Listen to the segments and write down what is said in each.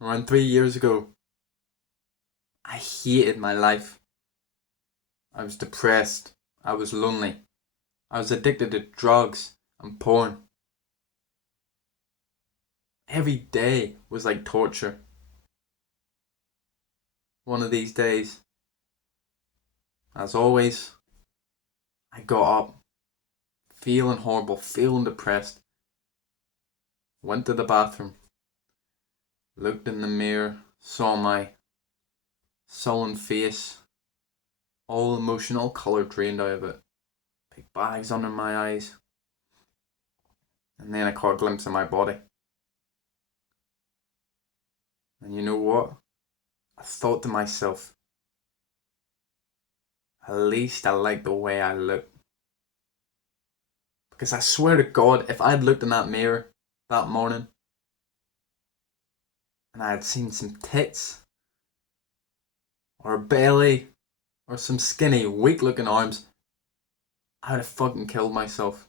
Around 3 years ago, I hated my life. I was depressed. I was lonely. I was addicted to drugs and porn. Every day was like torture. One of these days, as always, I got up, feeling horrible, feeling depressed, went to the bathroom, looked in the mirror, saw my sullen face, all emotion, all colour drained out of it, big bags under my eyes, and then I caught a glimpse of my body. And you know what? I thought to myself, at least I like the way I look. Because I swear to God, if I'd looked in that mirror that morning and I had seen some tits or a belly or some skinny, weak looking arms, I would have fucking killed myself.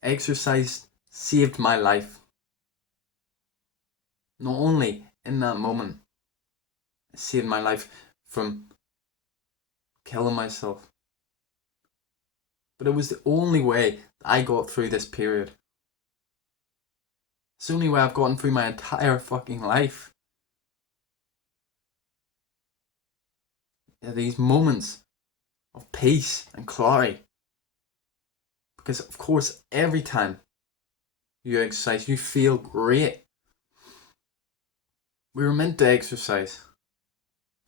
Exercise saved my life. Not only in that moment, it saved my life from killing myself, but it was the only way I got through this period. It's the only way I've gotten through my entire fucking life. These moments of peace and clarity. Because, of course, every time you exercise, you feel great. We were meant to exercise.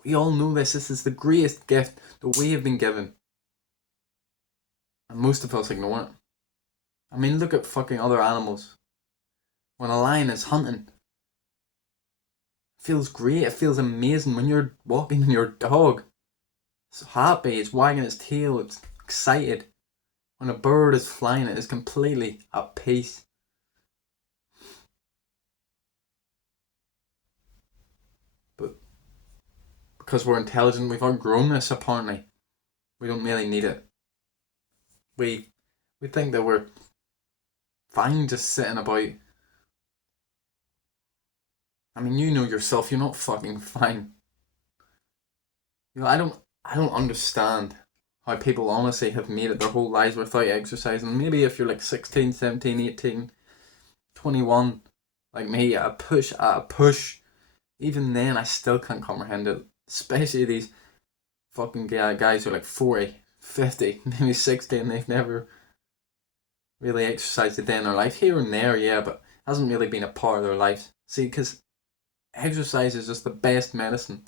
We all know this. This is the greatest gift that we have been given. And most of us ignore it. I mean, look at fucking other animals. When a lion is hunting, it feels great. It feels amazing when you're walking and your dog is happy, it's wagging its tail, it's excited. When a bird is flying, it is completely at peace. But because we're intelligent, we've outgrown this apparently. We don't really need it. We think that we're fine just sitting about. I mean, you know yourself, you're not fucking fine. I don't understand how people honestly have made it their whole lives without exercising. Maybe if you're like 16, 17, 18, 21, like me, at a push, even then I still can't comprehend it. Especially these fucking guys who are like 40, 50, maybe 60 and they've never really exercised a day in their life. Here and there, yeah, but hasn't really been a part of their lives. See, because exercise is just the best medicine.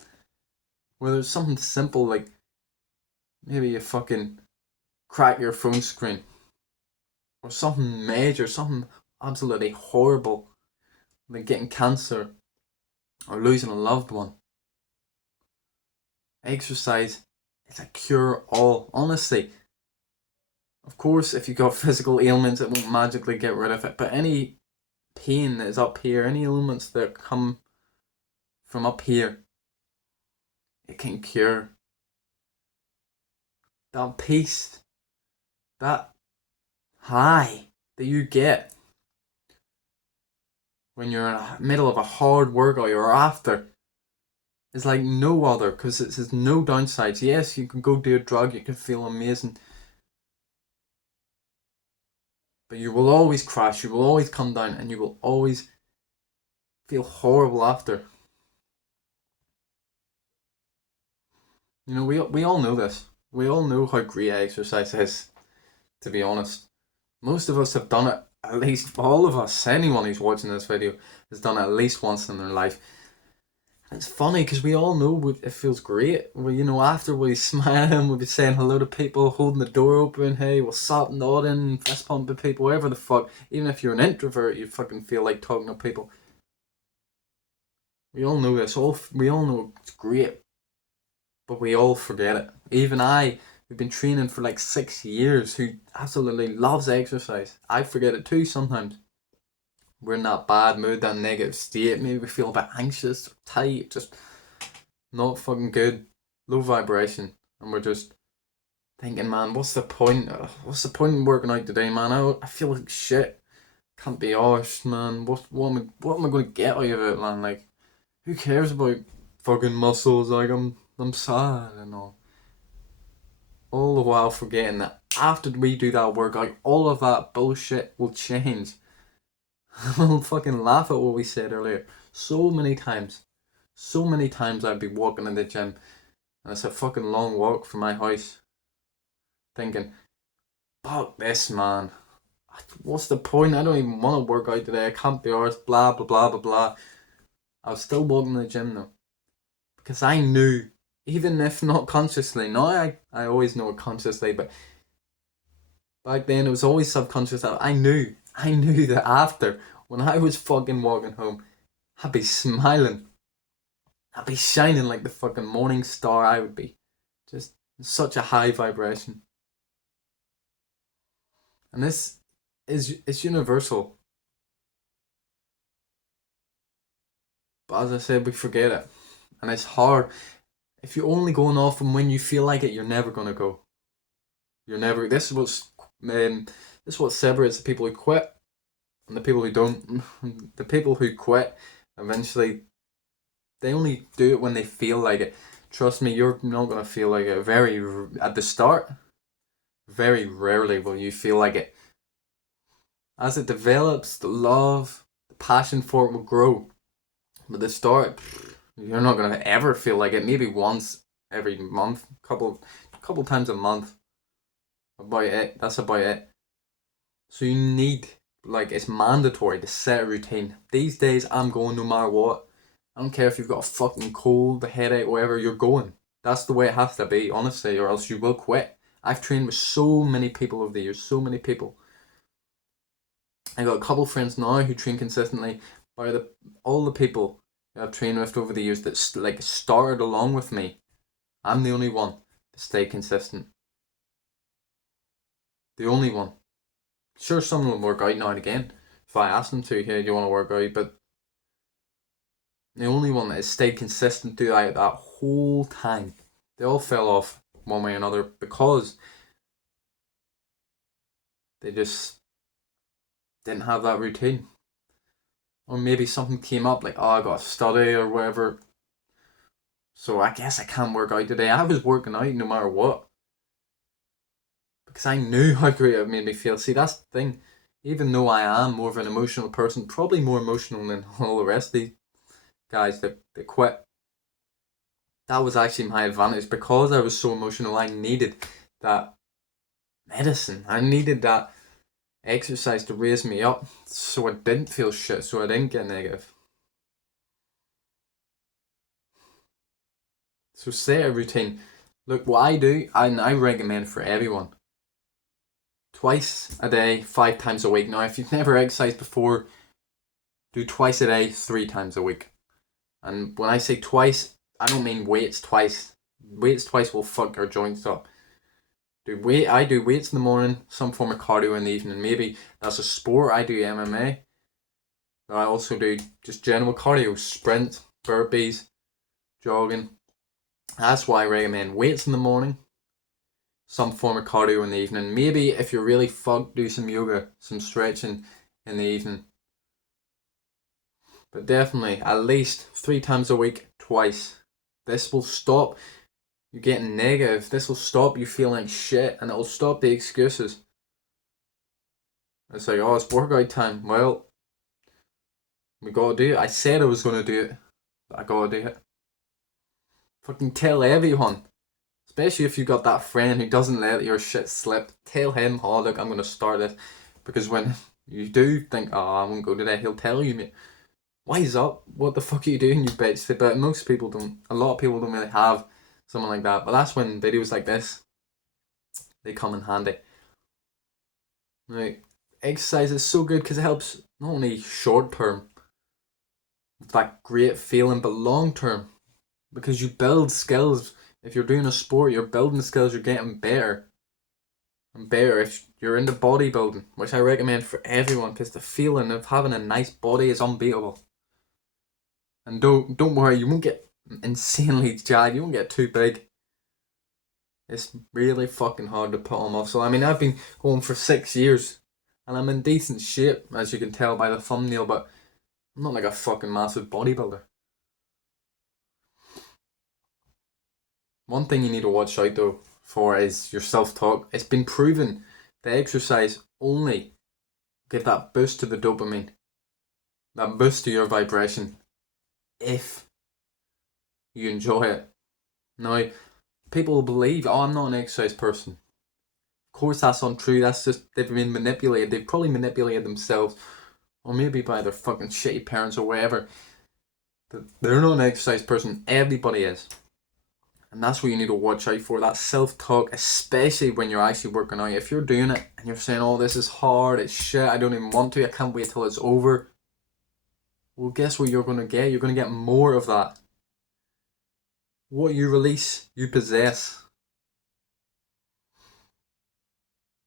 Whether it's something simple like maybe you fucking crack your phone screen, or something major, something absolutely horrible, like getting cancer or losing a loved one. Exercise is a cure all. Honestly, of course, if you got physical ailments, it won't magically get rid of it. But any pain that is up here, any ailments that come from up here, it can cure. That peace, that high that you get when you're in the middle of a hard workout or after is like no other, because it has no downsides. Yes, you can go do a drug, you can feel amazing, but you will always crash, you will always come down, and you will always feel horrible after. You know, we all know this. We all know how great exercise is, to be honest. Most of us have done it, at least all of us, anyone who's watching this video has done it at least once in their life. And it's funny because we all know it feels great. You know, after we smile and we'll be saying hello to people, holding the door open, hey, what's up, nodding, fist pumping people, whatever the fuck. Even if you're an introvert, you fucking feel like talking to people. We all know this. We all know it's great, but we all forget it. Even I, who've been training for like 6 years, who absolutely loves exercise, I forget it too sometimes. We're in that bad mood, that negative state. Maybe we feel a bit anxious, or tight, just not fucking good, low vibration, and we're just thinking, man, what's the point? What's the point in working out today, man? I feel like shit. Can't be arsed, man. What am I gonna get out of it, man? Like, who cares about fucking muscles? Like, I'm sad and all. All the while forgetting that after we do that workout, all of that bullshit will change. We'll fucking laugh at what we said earlier. So many times I'd be walking in the gym and it's a fucking long walk from my house, thinking, fuck this, man. What's the point? I don't even want to work out today. I can't be arsed, blah, blah, blah, blah, blah. I was still walking in the gym though. Because I knew, even if not consciously, now I always know it consciously, but back then it was always subconscious that I knew that after, when I was fucking walking home, I'd be smiling. I'd be shining like the fucking morning star I would be. Just such a high vibration. And this it's universal. But as I said, we forget it. And it's hard. If you're only going off from when you feel like it, you're never gonna go. You're never. This is what separates the people who quit and the people who don't. The people who quit eventually, they only do it when they feel like it. Trust me, you're not gonna feel like it. At the start, very rarely will you feel like it. As it develops, the love, the passion for it will grow. But at the start, you're not gonna ever feel like it. Maybe once every month, couple times a month. About it. That's about it. So you need, like, it's mandatory to set a routine. These days, I'm going no matter what. I don't care if you've got a fucking cold, a headache, whatever. You're going. That's the way it has to be, honestly, or else you will quit. I've trained with so many people over the years. So many people. I got a couple friends now who train consistently. All the people I've trained with over the years that started along with me, I'm the only one to stay consistent. The only one. Sure, someone will work out now and again if I ask them to. Hey, do you want to work out? But the only one that has stayed consistent throughout that whole time. They all fell off one way or another because they just didn't have that routine. Or maybe something came up like, oh, I got to study or whatever. So I guess I can't work out today. I was working out no matter what. Because I knew how great it made me feel. See, that's the thing. Even though I am more of an emotional person, probably more emotional than all the rest of the guys that quit, that was actually my advantage. Because I was so emotional, I needed that medicine. I needed that exercise to raise me up so I didn't feel shit, so I didn't get negative. So set a routine. Look, what I do, I recommend for everyone. Twice a day, 5 times a week. Now, if you've never exercised before, do twice a day, 3 times a week. And when I say twice, I don't mean weights twice. Weights twice will fuck your joints up. I do weights in the morning, some form of cardio in the evening. Maybe that's a sport. I do MMA. But I also do just general cardio, sprint, burpees, jogging. That's why I recommend weights in the morning, some form of cardio in the evening. Maybe if you're really fucked, do some yoga, some stretching in the evening. But definitely at least 3 times a week, twice. This will stop you getting negative. This will stop you feeling like shit, and it will stop the excuses. It's like, oh, it's workout time. Well, we gotta do it. I said I was gonna do it, but I gotta do it. Fucking tell everyone. Especially if you got that friend who doesn't let your shit slip. Tell him, oh look, I'm gonna start this. Because when you do think, oh, I won't go today, he'll tell you, mate, wise up, what the fuck are you doing, you bitch? But most people don't, a lot of people don't really have someone like that. But that's when videos like this, they come in handy. Right, exercise is so good because it helps not only short term, that great feeling, but long term. Because you build skills. If you're doing a sport, you're building skills, you're getting better. And better if you're into bodybuilding, which I recommend for everyone because the feeling of having a nice body is unbeatable. And don't worry, you won't get insanely jagged, you won't get too big. It's really fucking hard to put on muscle. I mean, I've been going for 6 years And I'm in decent shape, as you can tell by the thumbnail, but I'm not like a fucking massive bodybuilder. One thing you need to watch out though for is your self-talk. It's been proven that exercise only give that boost to the dopamine, that boost to your vibration, if you enjoy it. Now, people will believe, oh, I'm not an exercise person. Of course that's untrue, that's just, they've been manipulated, they've probably manipulated themselves, or maybe by their fucking shitty parents or whatever. They're not an exercise person, everybody is. And that's what you need to watch out for, that self-talk, especially when you're actually working out. If you're doing it and you're saying, oh, this is hard, it's shit, I don't even want to, I can't wait till it's over. Well, guess what you're going to get? You're going to get more of that. What you release, you possess.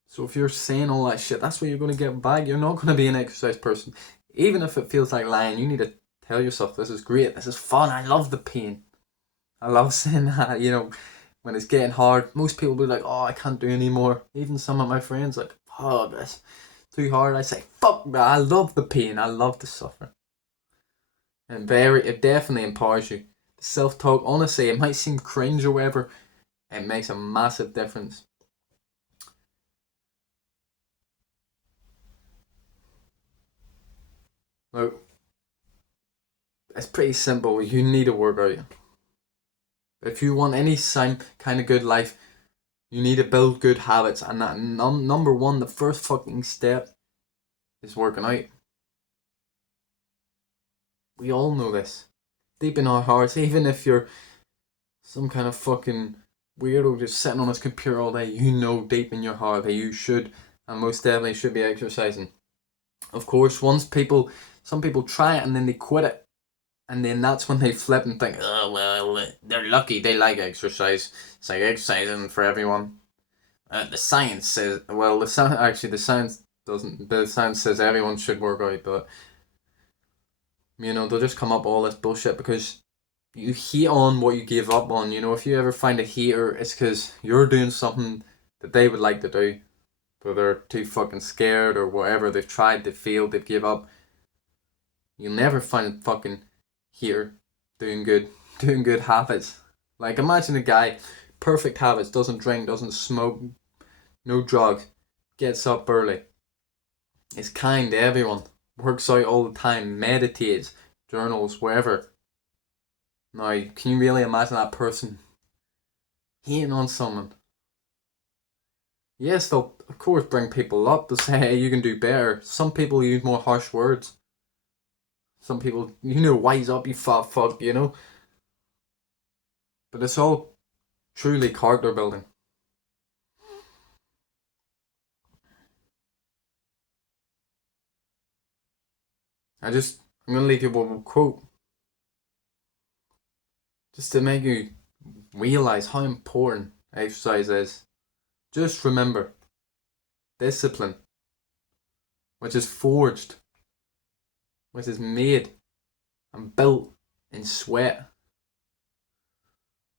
So if you're saying all that shit, that's what you're going to get back. You're not going to be an exercise person. Even if it feels like lying, you need to tell yourself, this is great, this is fun, I love the pain. I love saying that, you know, when it's getting hard. Most people will be like, oh, I can't do anymore. Even some of my friends like, oh, that's too hard. I say, fuck that, I love the pain, I love to suffer. And it definitely empowers you. The self-talk, honestly, it might seem cringe or whatever, it makes a massive difference. Look, it's pretty simple. You need to work out. If you want any kind of good life, you need to build good habits. And that number one, the first fucking step is working out. We all know this. Deep in our hearts, even if you're some kind of fucking weirdo just sitting on his computer all day, you know deep in your heart that you should, and most definitely should be exercising. Of course, some people try it and then they quit it. And then that's when they flip and think, oh, well, they're lucky, they like exercise. It's like exercise isn't for everyone. The science says, well, the science doesn't, the science says everyone should work out, but, you know, they'll just come up with all this bullshit because you hate on what you gave up on. You know, if you ever find a hater, it's because you're doing something that they would like to do, but they're too fucking scared or whatever. They've tried, they've failed, they've give up. You'll never find a fucking hater doing good habits. Like, imagine a guy, perfect habits, doesn't drink, doesn't smoke, no drugs, gets up early, is kind to everyone, works out all the time, meditates, journals, wherever. Now, can you really imagine that person hating on someone? Yes, they'll of course bring people up to say, hey, you can do better. Some people use more harsh words. Some people, you know, wise up, you fat fuck, you know. But it's all truly character building. I'm going to leave you with a quote. Just to make you realize how important exercise is. Just remember, discipline, which is forged, which is made and built in sweat,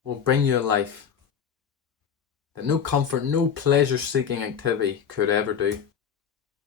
will bring you a life that no comfort, no pleasure-seeking activity could ever do.